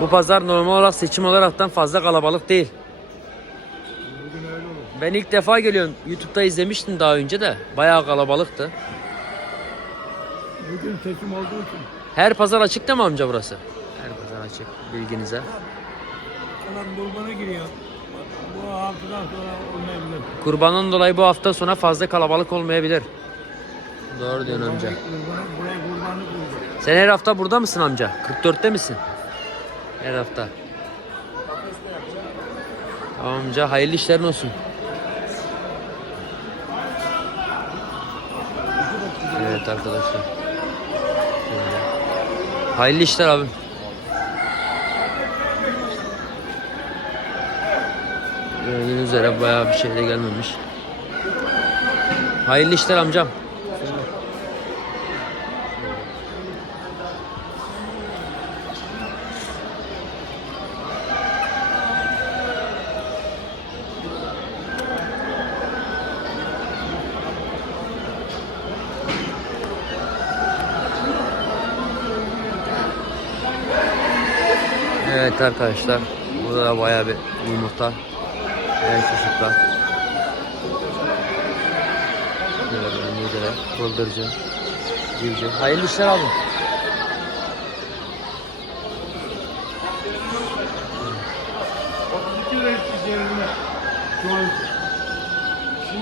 Bu pazar normal olarak seçim olaraktan fazla kalabalık değil. Bugün öyle olur. Ben ilk defa geliyorum. YouTube'da izlemiştim daha önce de. Bayağı kalabalıktı. Bugün seçim olduğu için. Her pazar açık değil mi amca burası? Her pazar açık bilginize. Adam kurbana giriyor. Bu haftadan sonra olmayabilir. Kurbanın dolayı bu hafta sona fazla kalabalık olmayabilir. Doğru diyorsun amca. Kurbana, buraya kurbanlık kurdu. Sen her hafta burada mısın amca? 44'te misin? Her hafta. Amca hayırlı işlerin olsun. Evet arkadaşlar. Hayırlı işler abi. Gördüğünüz üzere bayağı bir şey de gelmemiş. Hayırlı işler amcam. Evet arkadaşlar. Burada da bayağı bir yumurta. Her çeşitler. Böyle böyle midere, bıldırcın, civciv. Hayırlı işler abi.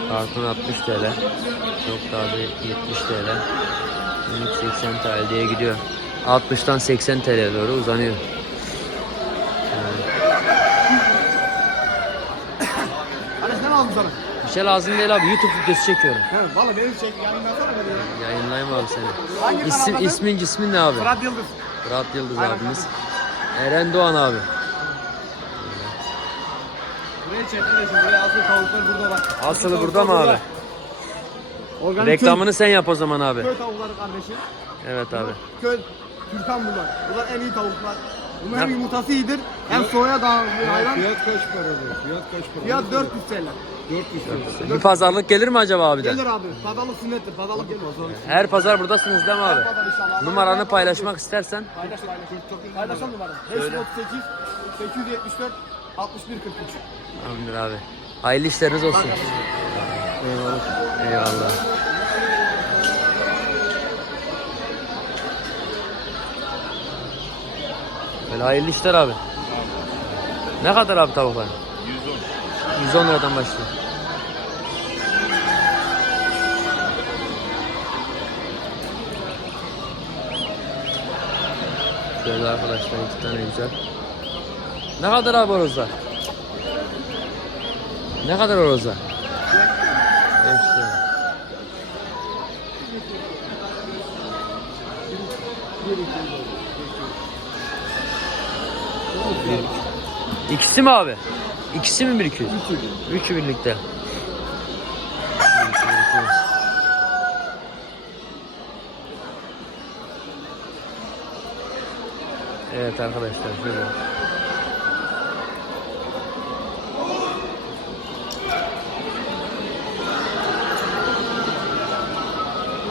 Karton 60 TL. Çok taze 70 TL. Minik 80 TL diye gidiyor. 60'tan 80 TL'ye doğru uzanıyor. Şey lazım değil abi. YouTube videosu çekiyorum. Evet, valla benim çek yayınlasana beni. Yayınlayayım abi seni. Hangi İsim, kanaldasın? ismin cismin ne abi? Fırat Yıldız. Fırat Yıldız Aynen. abimiz. Eren Doğan abi. Buraya çektiresin. Buraya asıl tavuklar burada bak. Asılı burada mı abi? Organik Reklamını sen yap o zaman abi. köy, köy tavukları kardeşim. Evet abi. Köy, Türkan bunlar. Bunlar en iyi tavuklar. Bunlar hem Ne- yumurtası iyidir hem soya da hayvan. Fiyat kaç paradır? Fiyat kaç paradır? Fiyat 400 TL. 400 lira. Bir pazarlık gelir mi acaba abi de? Gelir abi. Pazarlık sünnettir. Pazarlık gelir. Her pazar buradasınız değil mi abi? Pazar inşallah. Numaranı paylaşmak istersen. Paylaş paylaş. Paylaşalım numaranı. 538 874 61 43. Tamamdır abi. Hayırlı işleriniz olsun. Eyvallah. Eyvallah. Böyle hayırlı işler abi. Ne kadar abi tavuklar? 110. 110 liradan başlıyor. Şöyle arkadaşlar iki tane güzel. Ne kadar abi horozlar? Ne kadar horozlar? 5 lira. Bir- İkisi mi abi? İkisi mi bir iki? Üçü. Üçü birlikte. Evet arkadaşlar şöyle.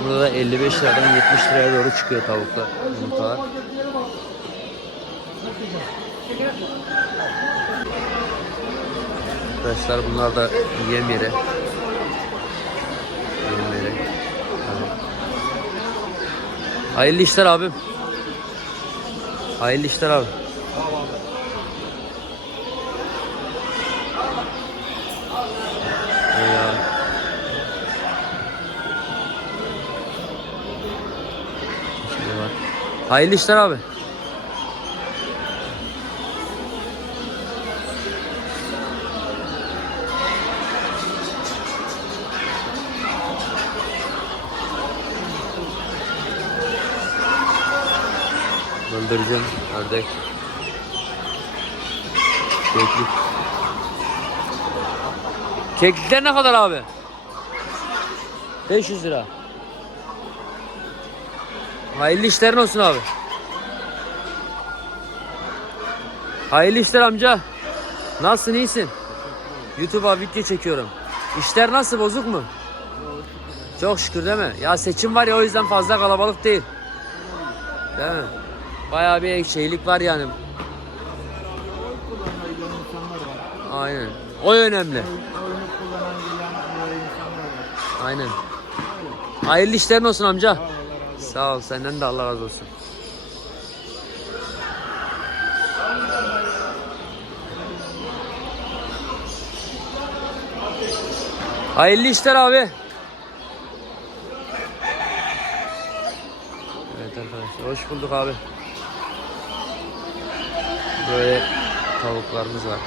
Burada da 55 liradan 70 liraya doğru çıkıyor tavuklar, yumurtalar. Arkadaşlar bunlar da yem yeri. Yem yeri. Hayırlı işler abim. Hayırlı işler abi. Hayırlı işler abi. Bıldırcın, ördek. Keklik. Keklikler ne kadar abi? 500 lira. Hayırlı işlerin olsun abi. Hayırlı işler amca. Nasılsın iyisin? YouTube'a video çekiyorum. İşler nasıl bozuk mu? Çok şükür değil mi? Ya seçim var ya o yüzden fazla kalabalık değil. Değil mi? Bayağı bir şeylik var yani. Aynen. O önemli. Aynen. Hayırlı işlerin olsun amca. Sağ ol. Senden de Allah razı olsun. Hayırlı işler abi. Evet arkadaşlar hoş bulduk abi. Böyle tavuklarımız var.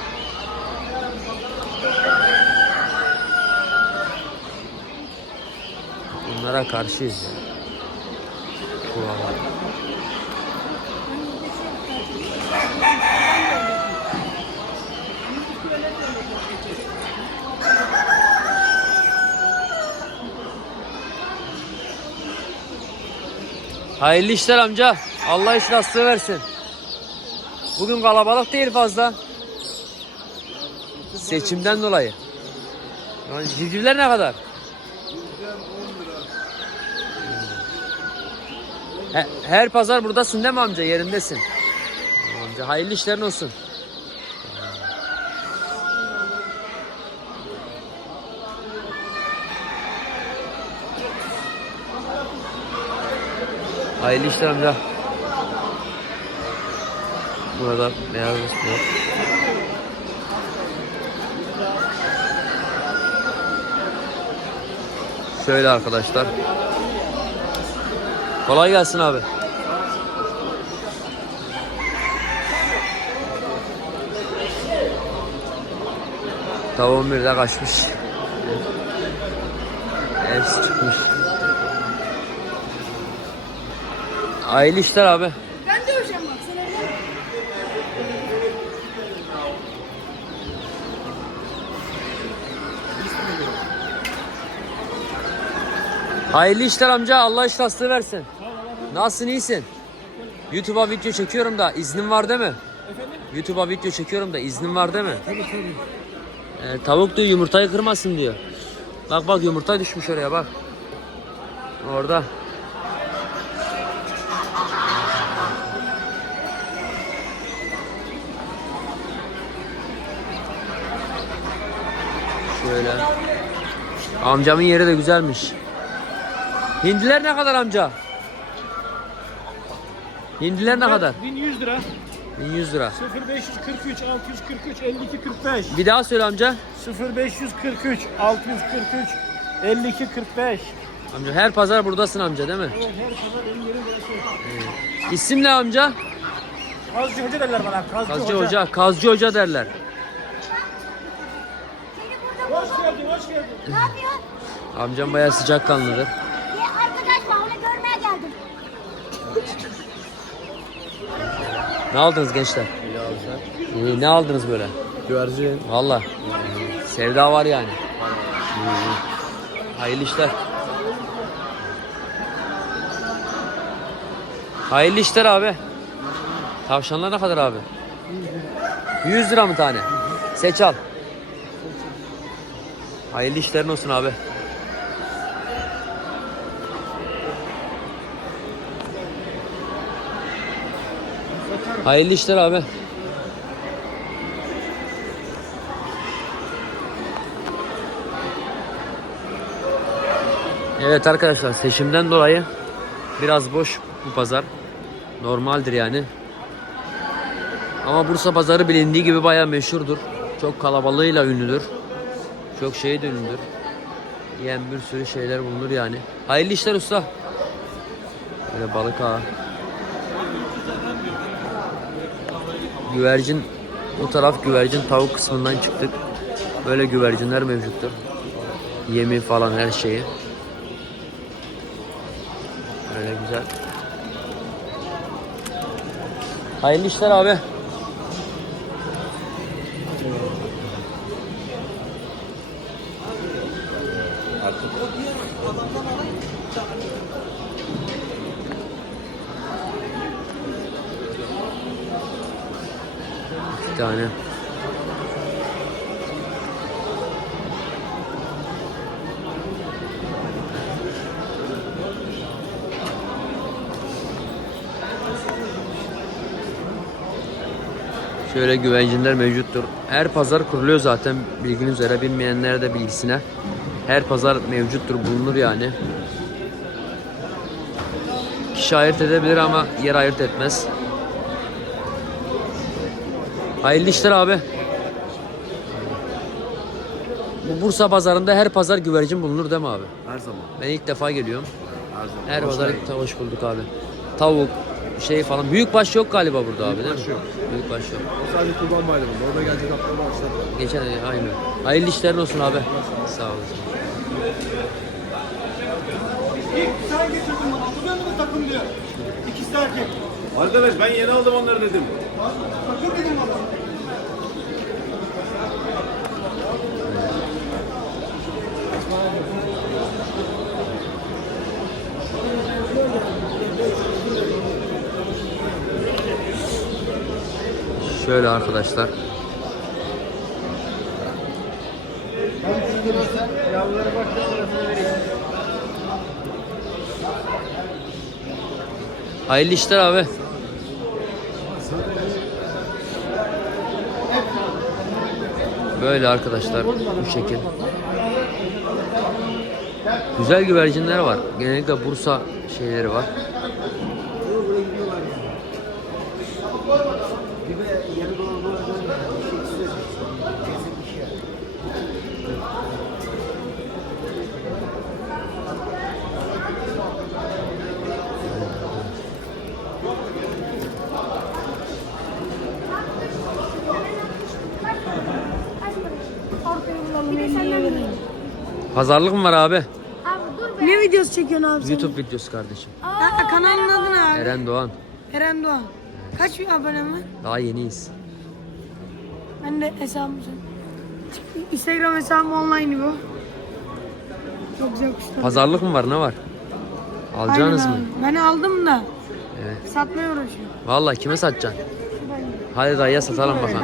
Bunlara karşıyız ya. Hayırlı işler amca. Allah iş rastlığı versin. Bugün kalabalık değil fazla. Seçimden dolayı. Yani civcivler ne kadar? He- Her pazar buradasın değil mi amca? Yerindesin. Amca hayırlı işlerin olsun. Hayırlı işler amca. Burada beyaz üstü var. Şöyle arkadaşlar. Kolay gelsin abi. Tavuğun bir de kaçmış. Hepsi çıkmış. Hayırlı işler abi. Hayırlı işler amca. Allah iş rastlığı versin. Nasılsın iyisin? YouTube'a video çekiyorum da iznin var değil mi? YouTube'a video çekiyorum da iznin var değil mi? Tabii tabii. Ee, tavuk diyor yumurtayı kırmasın diyor. Bak bak yumurta düşmüş oraya bak. Orada. Şöyle. Amcamın yeri de güzelmiş. Hindiler ne kadar amca? Hindiler ne kadar? 1100 lira. 1100 lira. 0543 643 52 45. Bir daha söyle amca. 0543 643 52 45. Amca her pazar buradasın amca değil mi? Evet her pazar benim yerim burası. İsim ne amca? Kazcı Hoca derler bana. Kazcı, Kazcı Hoca. Kazcı Hoca derler. Hoş geldin, hoş geldin. Ne yapıyorsun? Amcam bayağı sıcakkanlıdır. Bir arkadaş var onu görmeye geldim. Ne aldınız gençler? İyi, ne aldınız böyle? Güvercin. Valla. Sevda var yani. Hayırlı işler. Hayırlı işler abi. Tavşanlar ne kadar abi? 100 lira mı tane? Seç al. Hayırlı işlerin olsun abi. Hayırlı işler abi. Evet arkadaşlar seçimden dolayı biraz boş bu pazar. Normaldir yani. Ama Bursa pazarı bilindiği gibi bayağı meşhurdur. Çok kalabalığıyla ünlüdür. Çok şey ünlüdür. Yiyen bir sürü şeyler bulunur yani. Hayırlı işler usta. Böyle balık ağı. Güvercin bu taraf güvercin tavuk kısmından çıktık. Böyle güvercinler mevcuttur. Yemi falan her şeyi. Öyle güzel. Hayırlı işler abi. Tane. Şöyle güvercinler mevcuttur. Her pazar kuruluyor zaten bilginiz üzere bilmeyenlere de bilgisine. Her pazar mevcuttur bulunur yani. Kişi ayırt edebilir ama yer ayırt etmez. Hayırlı işler abi. Bu Bursa pazarında her pazar güvercin bulunur değil mi abi? Her zaman. Ben ilk defa geliyorum. Her zaman. Her pazar hoş bulduk abi. Tavuk, şey falan. Büyükbaş yok galiba burada abi değil mi? Büyükbaş yok. Büyükbaş yok. O sadece kurban bayramında. O da gelecek hafta başladı. Geçen ay aynı. Hayırlı işlerin olsun abi. Sağ olasın. İlk sen getirdin bana. Hatırlıyor musun takım diyor. İkisi erkek. Arkadaş ben yeni aldım onları dedim. Takım dedim bana. Şöyle arkadaşlar. Hayırlı işler abi. Böyle arkadaşlar bu şekil. Güzel güvercinler var. Genellikle Bursa şeyleri var. Bir de senden bileyim. Pazarlık mı var abi? Abi dur be. Ne videosu çekiyorsun abi sen? YouTube videosu kardeşim. Ha, kanalın adı ne abi? Eren Doğan. Eren Doğan. Kaç bir abonem var? Daha yeniyiz. Ben de hesabım sen. Instagram hesabım online bu. Çok güzel kuşlar. Pazarlık mı var ne var? Alacaksınız Aynen mı? abi. Ben aldım da Evet. satmaya uğraşıyorum. Vallahi kime satacaksın? Hadi dayıya satalım bakalım.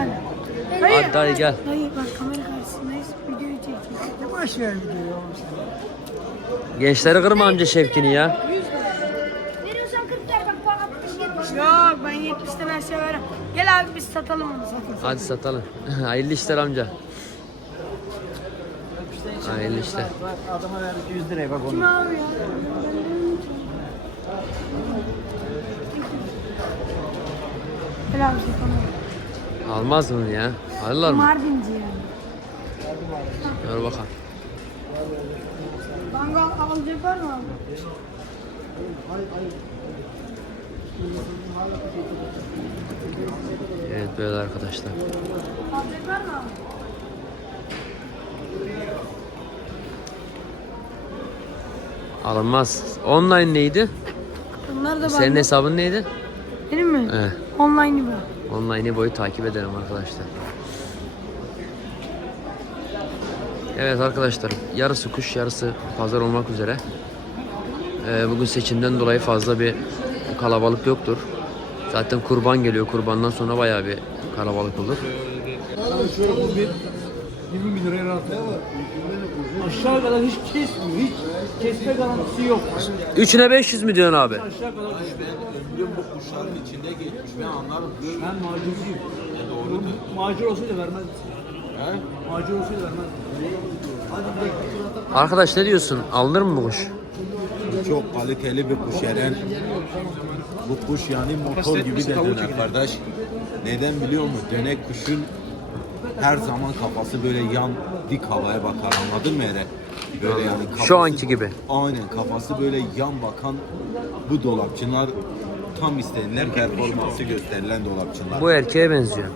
Dayı, Hadi dayı gel. dayı bak kamera karşısındayız. Videoyu çekiyoruz. Boş ver videoyu oğlum sen. Gençleri kırma amca Şevkini ya. Veriyorsan 40 ver bak bu 60 70. Yok ben 70'ten aşağı verem. Gel abi biz satalım onu satalım. Hadi satalım. Hayırlı işler amca. Hayırlı işler. Adama verdik 100 liraya bak onu. Kim abi ya? Gel abi satalım. Almaz mı ya? Alırlar mı? Mardinci yani. Dur bakalım. Mangal alacak var mı abi? Evet böyle arkadaşlar. Alacak var mı abi? Alınmaz. Online neydi? Bunlar da Senin bende. hesabın neydi? Benim mi? Evet. Online bu. Online'i boyu takip ederim arkadaşlar. Evet arkadaşlar yarısı kuş yarısı pazar olmak üzere. Ee, bugün seçimden dolayı fazla bir kalabalık yoktur. Zaten kurban geliyor. Kurbandan sonra bayağı bir kalabalık olur. Şöyle bu bir 20 bin liraya rahat. Aşağı kadar hiç kesmiyor. Hiç kesme garantisi yok. Üçüne 500 mi diyorsun abi? Aşağı kadar Ömrüm bu kuşların içinde geçmiş ben anlarım. Ben macurcuyum. Doğru Macur olsaydı vermezdim. Macur olsaydı vermezdim. Arkadaş ne diyorsun? Alınır mı bu kuş? Çok kaliteli bir kuş Eren. Bu kuş yani motor gibi de döner kardeş. Neden biliyor musun? Dönek kuşun her zaman kafası böyle yan dik havaya bakar anladın mı Eren? Böyle yani kafası, Şu anki gibi. Aynen kafası böyle yan bakan bu dolapçılar tam istenilen performansı gösterilen dolapçılar. Bu erkeğe benziyor.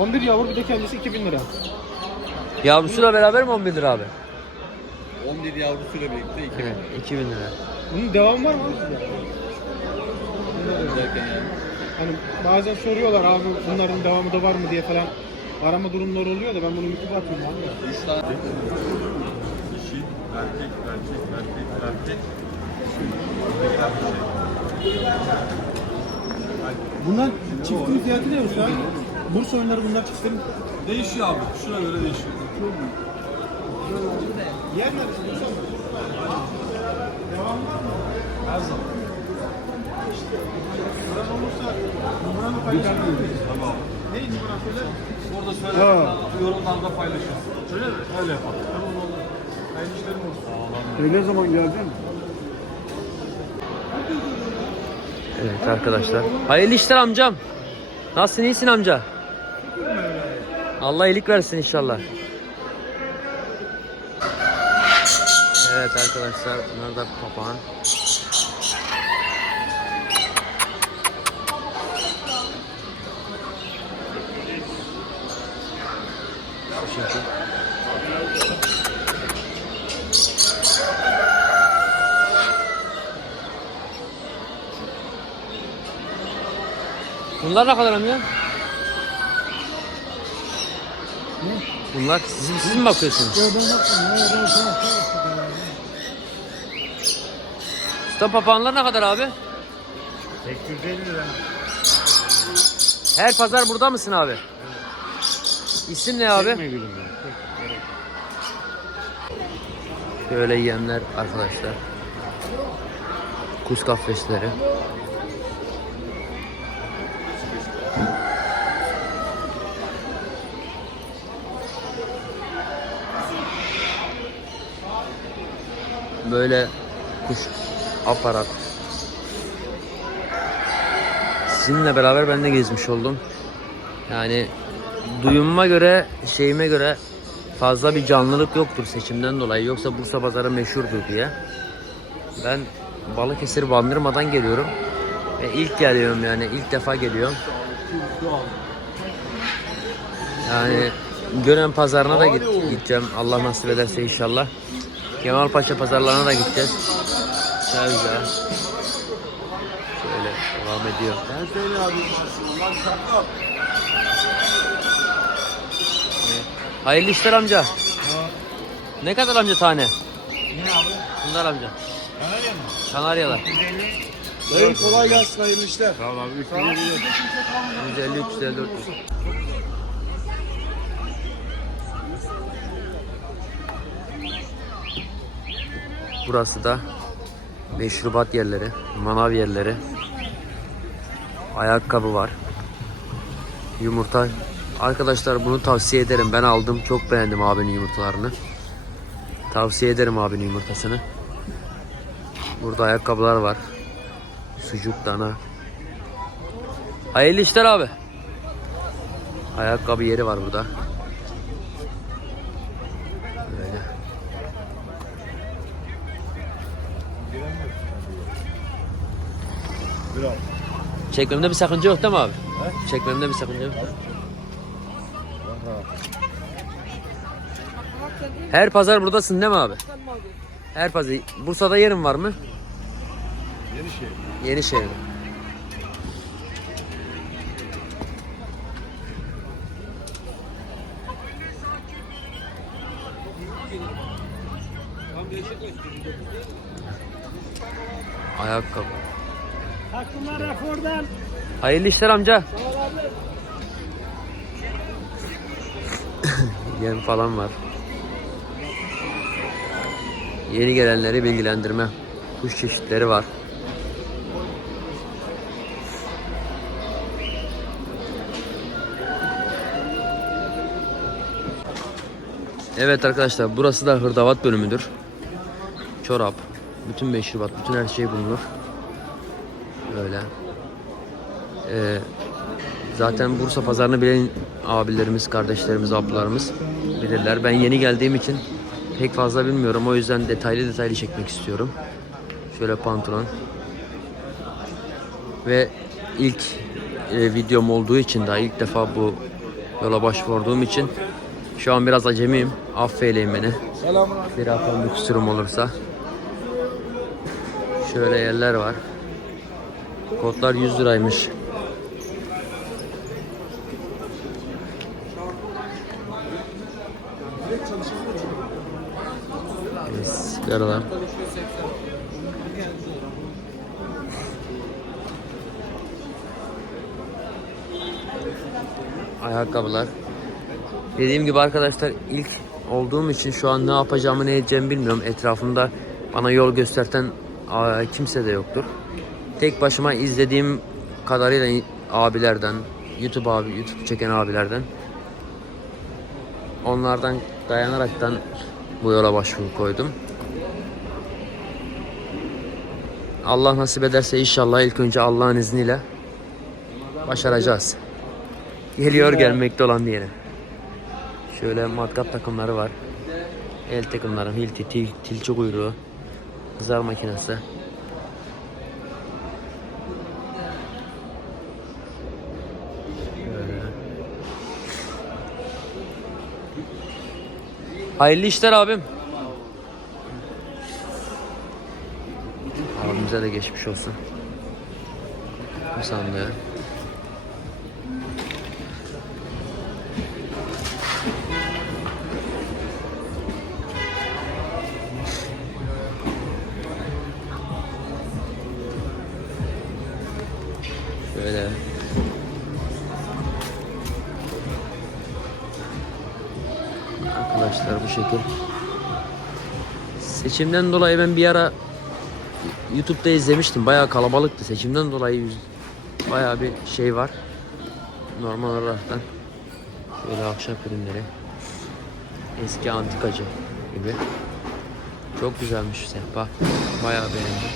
11 yavru bir de kendisi 2000 lira. Yavrusuyla beraber mi 11 lira abi? 11 yavrusuyla birlikte 2000 Evet, 2000 lira. Bunun devamı var mı? Hani bazen soruyorlar abi bunların devamı da var mı diye falan. Arama durumları oluyor da ben bunu YouTube'a atıyorum abi. 3 tane. Bunlar çiftin fiyatı ne şu an? Bursa oyunları bunlar çıktı mı? Değişiyor abi. Şuna göre değişiyor. Yer neresi Bursa? Devam mı? Her zaman. Buran olursa? Tamam. Orada söyler. Yorumlarda paylaşırız. Öyle mi? Öyle yapalım. Tamam. Hayırlı işlerim olsun. Sağ olun. E ne zaman geleceksin? Evet arkadaşlar. Hayırlı işler amcam. Nasılsın iyisin amca? Allah iyilik versin inşallah. Evet arkadaşlar bunlar da papağan. Bunlar ne kadar amca? Bunlar siz, siz mi bakıyorsunuz? Usta papağanlar ne kadar abi? 850 lira. Her pazar burada mısın abi? İsim ne abi? Şöyle yemler arkadaşlar. Kuş kafesleri. Böyle kuş aparat. Sizinle beraber ben de gezmiş oldum. Yani duyumuma göre, şeyime göre fazla bir canlılık yoktur seçimden dolayı. Yoksa Bursa pazarı meşhurdur diye. Ben Balıkesir Bandırma'dan geliyorum. Ve ilk geliyorum yani ilk defa geliyorum. Yani Gönen pazarına da git- gideceğim. Allah nasip ederse inşallah. Kemalpaşa pazarlarına da gideceğiz. Güzel güzel. Şöyle devam ediyor. Ben söyle abi. Hayırlı işler amca. Ne kadar amca tane? Ne abi? Bunlar amca. Kanarya mı? Kanaryalar. 150. Dayı kolay gelsin hayırlı işler. Tamam abi. 350. 150, Burası da meşrubat yerleri, manav yerleri. Ayakkabı var. Yumurta. Arkadaşlar bunu tavsiye ederim. Ben aldım. Çok beğendim abinin yumurtalarını. Tavsiye ederim abinin yumurtasını. Burada ayakkabılar var. Sucuk dana. Hayırlı işler abi. Ayakkabı yeri var burada. Böyle. Çekmemde bir sakınca yok değil mi abi? Çekmemde bir sakınca yok. Her pazar buradasın değil mi abi? Her pazar. Bursa'da yerin var mı? Yenişehir. Yenişehir. Ayakkabı. Hayırlı işler amca. Yem falan var. Yeni gelenleri bilgilendirme. Kuş çeşitleri var. Evet arkadaşlar burası da hırdavat bölümüdür. Çorap, bütün meşrubat, bütün her şey bulunur. Böyle. Ee, zaten Bursa pazarını bilen abilerimiz, kardeşlerimiz, ablalarımız bilirler. Ben yeni geldiğim için pek fazla bilmiyorum. O yüzden detaylı detaylı çekmek istiyorum. Şöyle pantolon. Ve ilk e, videom olduğu için daha ilk defa bu yola başvurduğum için şu an biraz acemiyim. Affeyleyin beni. Bir haftam bir kusurum olursa. Şöyle yerler var. Kodlar 100 liraymış. Sigaralar. Ayakkabılar. Dediğim gibi arkadaşlar ilk olduğum için şu an ne yapacağımı ne edeceğimi bilmiyorum. Etrafımda bana yol gösterten kimse de yoktur. Tek başıma izlediğim kadarıyla abilerden, YouTube abi, YouTube çeken abilerden. Onlardan dayanaraktan bu yola başvuru koydum. Allah nasip ederse inşallah ilk önce Allah'ın izniyle başaracağız. Geliyor gelmekte olan diyelim. Şöyle matkap takımları var. El takımları, hilti, til, tilçi kuyruğu, zar makinesi. Hayırlı işler abim. Abimize de geçmiş olsun. Bu sandığı. Seçimden dolayı ben bir ara YouTube'da izlemiştim. Bayağı kalabalıktı. Seçimden dolayı bayağı bir şey var. Normal olaraktan. Şöyle ahşap ürünleri. Eski antikacı gibi. Çok güzelmiş sehpa. Bayağı beğendim.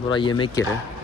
Burası yemek yeri.